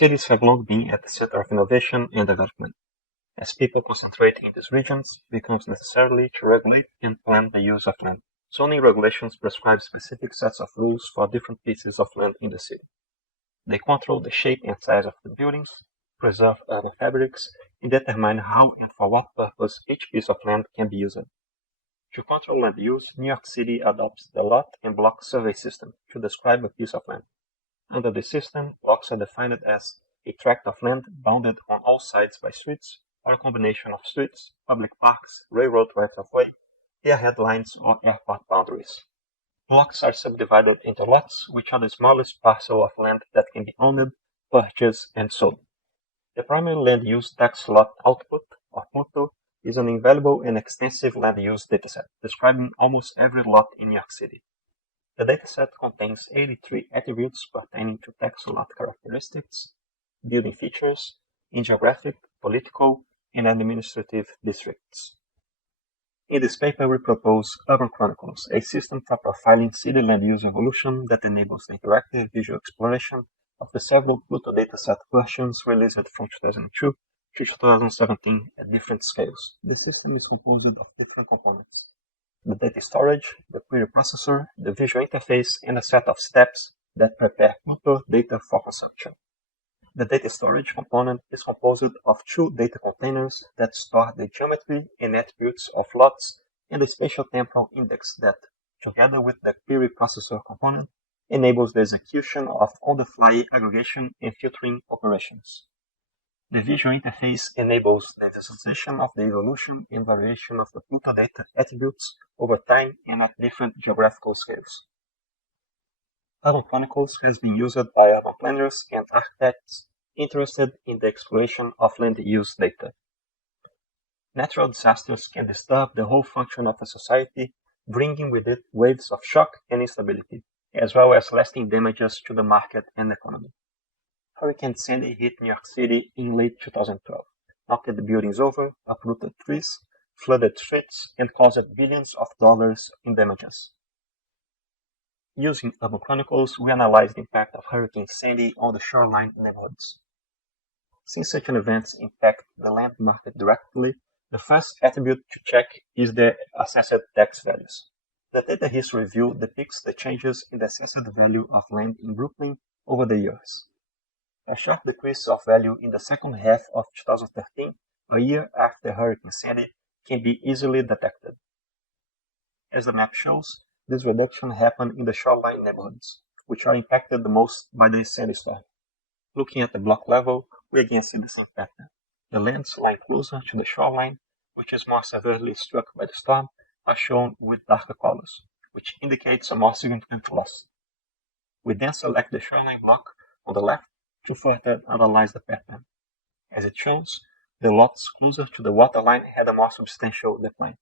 Cities have long been at the center of innovation and development. As people concentrate in these regions, it becomes necessary to regulate and plan the use of land. Zoning regulations prescribe specific sets of rules for different pieces of land in the city. They control the shape and size of the buildings, preserve urban fabrics, and determine how and for what purpose each piece of land can be used. To control land use, New York City adopts the lot and block survey system to describe a piece of land. Under this system, blocks are defined as a tract of land bounded on all sides by streets, or a combination of streets, public parks, railroad right-of-way, airhead lines, or airport boundaries. Blocks are subdivided into lots, which are the smallest parcel of land that can be owned, purchased, and sold. The primary land use tax lot output, or PLUTO, is an invaluable and extensive land use dataset, describing almost every lot in New York City. The dataset contains 83 attributes pertaining to tax lot characteristics, building features, in geographic, political, and administrative districts. In this paper, we propose Urban Chronicles, a system for profiling city land use evolution that enables the interactive visual exploration of the several PLUTO dataset versions released from 2002 to 2017 at different scales. The system is composed of different components: the data storage, the query processor, the visual interface, and a set of steps that prepare PLUTO data for consumption. The data storage component is composed of two data containers that store the geometry and attributes of lots and a spatial temporal index that, together with the query processor component, enables the execution of on-the-fly aggregation and filtering operations. The visual interface enables the visualization of the evolution and variation of the PLUTO data attributes over time and at different geographical scales. Urban Chronicles has been used by urban planners and architects interested in the exploration of land use data. Natural disasters can disturb the whole function of a society, bringing with it waves of shock and instability, as well as lasting damages to the market and economy. Hurricane Sandy hit New York City in late 2012, knocked the buildings over, uprooted trees, flooded streets, and caused billions of dollars in damages. Using Urban Chronicles, we analyze the impact of Hurricane Sandy on the shoreline neighborhoods. Since such an event impacts the land market directly, the first attribute to check is the assessed tax values. The data history view depicts the changes in the assessed value of land in Brooklyn over the years. A sharp decrease of value in the second half of 2013, a year after Hurricane Sandy, can be easily detected. As the map shows, this reduction happened in the shoreline neighborhoods, which are impacted the most by the Sandy storm. Looking at the block level, we again see the same pattern. The lands lying closer to the shoreline, which is more severely struck by the storm, are shown with darker colors, which indicates a more significant loss. We then select the shoreline block on the left to further analyze the pattern. As it shows, the lots closer to the waterline had a more substantial decline.